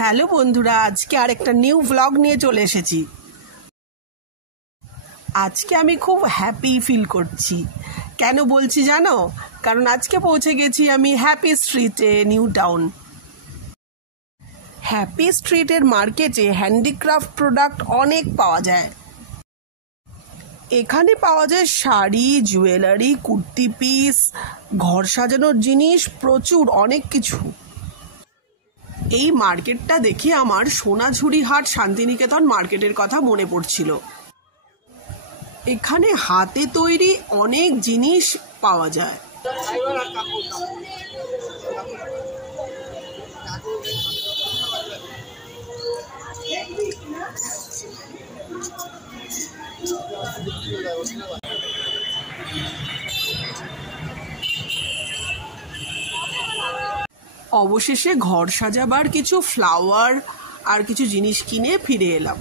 Hello বন্ধুরা, আজকে আরেকটা নিউ ব্লগ নিয়ে চলে এসেছি। আজকে আমি খুব হ্যাপি ফিল করছি। কেন বলছি জানো? কারণ আজকে পৌঁছে গেছি আমি হ্যাপি স্ট্রিটে, নিউ টাউন। হ্যাপি স্ট্রিটের মার্কেটে হ্যান্ডিক্রাফট প্রোডাক্ট অনেক পাওয়া যায়। এখানে পাওয়া যায় শাড়ি, জুয়েলারি, কুর্তি পিস, ঘর সাজানোর জিনিস, প্রচুর অনেক কিছু। এই মার্কেটটা দেখে আমার সোনাঝুরি হাট শান্তিনিকেতন মার্কেটের কথা মনে পড়ছিল। এখানে হাতে তৈরি অনেক জিনিস পাওয়া যায়। অবশেষে ঘর সাজাবার কিছু ফ্লাওয়ার আর কিছু জিনিস কিনে ফিরে এলাম।